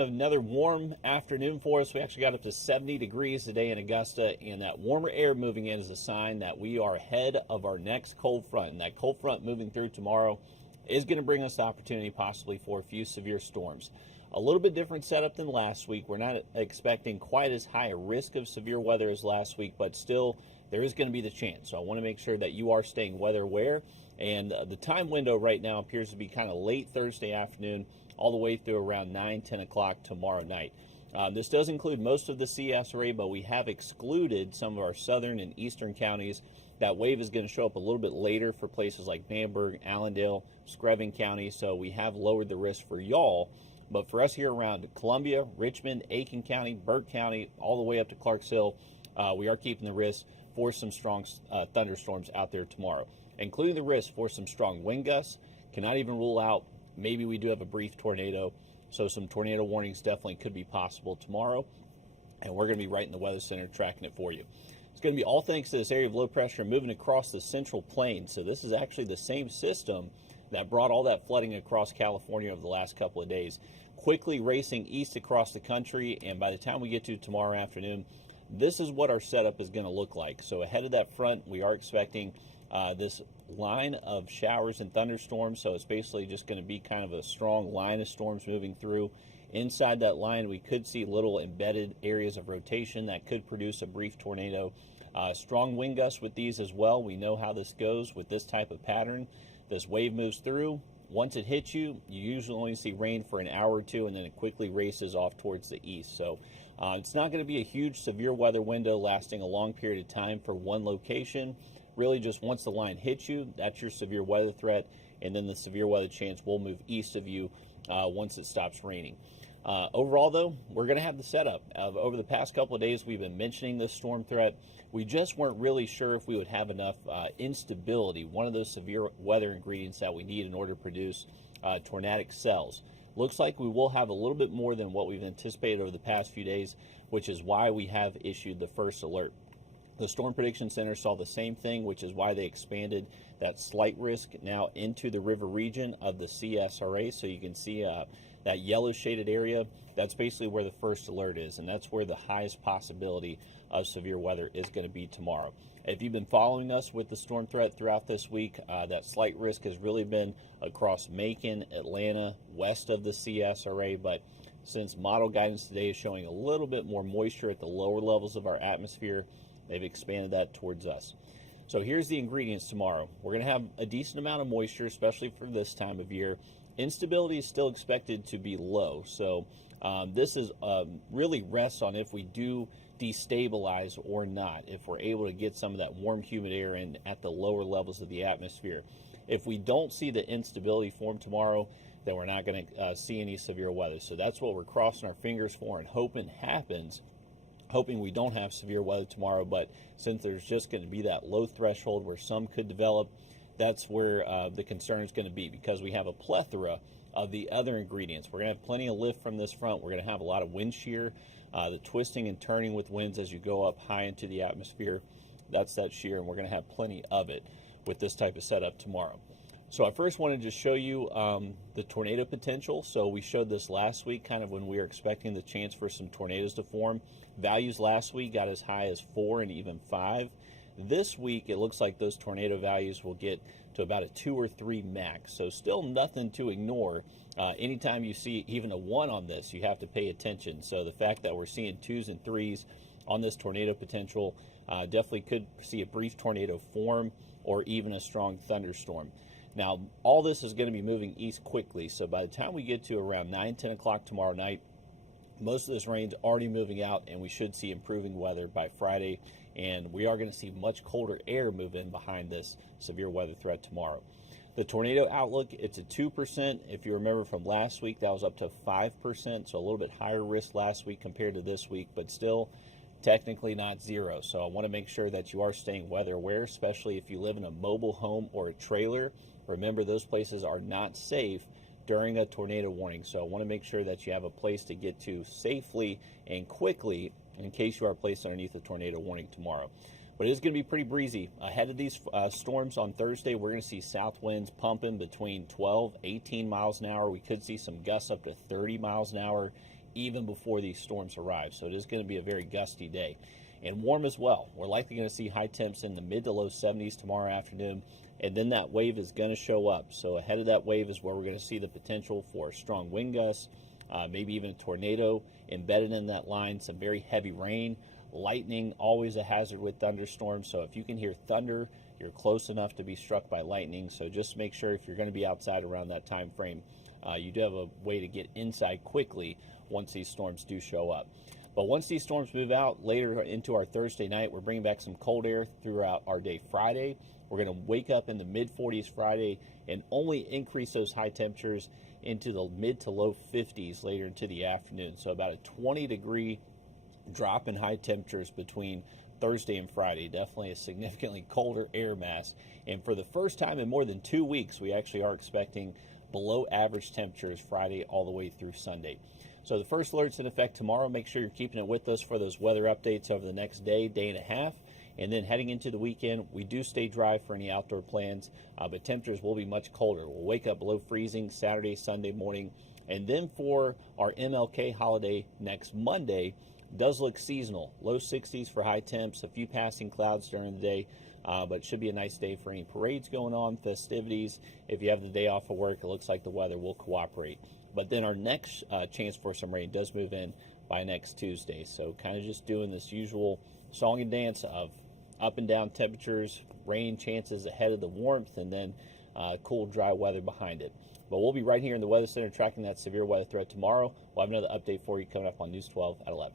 Another warm afternoon for us. We actually got up to 70 degrees today in Augusta, and that warmer air moving in is a sign that we are ahead of our next cold front. And that cold front moving through tomorrow is going to bring us the opportunity possibly for a few severe storms. A little bit different setup than last week. We're not expecting quite as high a risk of severe weather as last week, but still there is going to be the chance. So I want to make sure that you are staying weather aware. And the time window right now appears to be kind of late Thursday afternoon all the way through around 9-10 o'clock tomorrow night. This does include most of the CS array, but we have excluded some of our southern and eastern counties. That wave is going to show up a little bit later for places like Bamberg, Allendale, Screven County, so we have lowered the risk for y'all. But for us here around Columbia, Richmond, Aiken County, Burke County, all the way up to Clarks Hill, we are keeping the risk for some strong thunderstorms out there tomorrow, including the risk for some strong wind gusts. Cannot even rule out maybe we do have a brief tornado, so some tornado warnings definitely could be possible tomorrow, and we're going to be right in the Weather Center tracking it for you. It's going to be all thanks to this area of low pressure moving across the Central Plains. So this is actually the same system that brought all that flooding across California over the last couple of days, quickly racing east across the country, and by the time we get to tomorrow afternoon, this is what our setup is going to look like. So ahead of that front, we are expecting this line of showers and thunderstorms, so it's basically just going to be kind of a strong line of storms moving through. Inside that line, we could see little embedded areas of rotation that could produce a brief tornado. Strong wind gusts with these as well. We know how this goes with this type of pattern. This wave moves through. Once it hits you, you usually only see rain for an hour or two, and then it quickly races off towards the east. So it's not going to be a huge severe weather window lasting a long period of time for one location. Really just once the line hits you, that's your severe weather threat, and then the severe weather chance will move east of you once it stops raining. Overall, though, we're going to have the setup. Over the past couple of days, we've been mentioning this storm threat. We just weren't really sure if we would have enough instability, one of those severe weather ingredients that we need in order to produce tornadic cells. Looks like we will have a little bit more than what we've anticipated over the past few days, which is why we have issued the first alert. The Storm Prediction Center saw the same thing, which is why they expanded that slight risk now into the river region of the CSRA. So you can see that yellow shaded area, that's basically where the first alert is, and that's where the highest possibility of severe weather is going to be tomorrow. If you've been following us with the storm threat throughout this week, that slight risk has really been across Macon, Atlanta, west of the CSRA, but since model guidance today is showing a little bit more moisture at the lower levels of our atmosphere, they've expanded that towards us. So here's the ingredients tomorrow. We're going to have a decent amount of moisture, especially for this time of year. Instability is still expected to be low. So this is really rests on if we do destabilize or not, if we're able to get some of that warm, humid air in at the lower levels of the atmosphere. If we don't see the instability form tomorrow, then we're not going to see any severe weather. So that's what we're crossing our fingers for and hoping happens. Hoping we don't have severe weather tomorrow, but since there's just going to be that low threshold where some could develop, that's where the concern is going to be, because we have a plethora of the other ingredients. We're going to have plenty of lift from this front. We're going to have a lot of wind shear, the twisting and turning with winds as you go up high into the atmosphere. That's that shear, and we're going to have plenty of it with this type of setup tomorrow. So I first wanted to show you the tornado potential. So we showed this last week, kind of when we were expecting the chance for some tornadoes to form. Values last week got as high as 4 and even 5. This week, it looks like those tornado values will get to about a 2 or 3 max. So still nothing to ignore. Anytime you see even a 1 on this, you have to pay attention. So the fact that we're seeing 2s and 3s on this tornado potential definitely could see a brief tornado form or even a strong thunderstorm. Now, all this is going to be moving east quickly, so by the time we get to around 9-10 o'clock tomorrow night, most of this rain's already moving out, and we should see improving weather by Friday, and we are going to see much colder air move in behind this severe weather threat tomorrow. The tornado outlook, it's a 2%. If you remember from last week, that was up to 5%, so a little bit higher risk last week compared to this week, but still technically not 0. So I want to make sure that you are staying weather aware, especially if you live in a mobile home or a trailer. Remember, those places are not safe during a tornado warning. So I want to make sure that you have a place to get to safely and quickly in case you are placed underneath a tornado warning tomorrow. But it is going to be pretty breezy. Ahead of these storms on Thursday, we're going to see south winds pumping between 12, 18 miles an hour. We could see some gusts up to 30 miles an hour even before these storms arrive. So it is going to be a very gusty day and warm as well. We're likely going to see high temps in the mid to low 70s tomorrow afternoon, and then that wave is going to show up. So ahead of that wave is where we're going to see the potential for strong wind gusts, maybe even a tornado embedded in that line, some very heavy rain, lightning, always a hazard with thunderstorms. So if you can hear thunder, you're close enough to be struck by lightning. So just make sure if you're going to be outside around that time frame, you do have a way to get inside quickly once these storms do show up. But once these storms move out later into our Thursday night, we're bringing back some cold air throughout our day Friday. We're going to wake up in the mid 40s Friday and only increase those high temperatures into the mid to low 50s later into the afternoon. So about a 20-degree drop in high temperatures between Thursday and Friday. Definitely a significantly colder air mass. And for the first time in more than 2 weeks, we actually are expecting below average temperatures Friday all the way through Sunday. So the first alert's in effect tomorrow. Make sure you're keeping it with us for those weather updates over the next day, day and a half. And then heading into the weekend, we do stay dry for any outdoor plans, but temperatures will be much colder. We'll wake up below freezing Saturday, Sunday morning. And then for our MLK holiday next Monday, does look seasonal. Low 60s for high temps, a few passing clouds during the day, but it should be a nice day for any parades going on, festivities. If you have the day off of work, it looks like the weather will cooperate. But then our next chance for some rain does move in by next Tuesday. So kind of just doing this usual song and dance of up and down temperatures, rain chances ahead of the warmth, and then cool, dry weather behind it. But we'll be right here in the Weather Center tracking that severe weather threat tomorrow. We'll have another update for you coming up on News 12 at 11.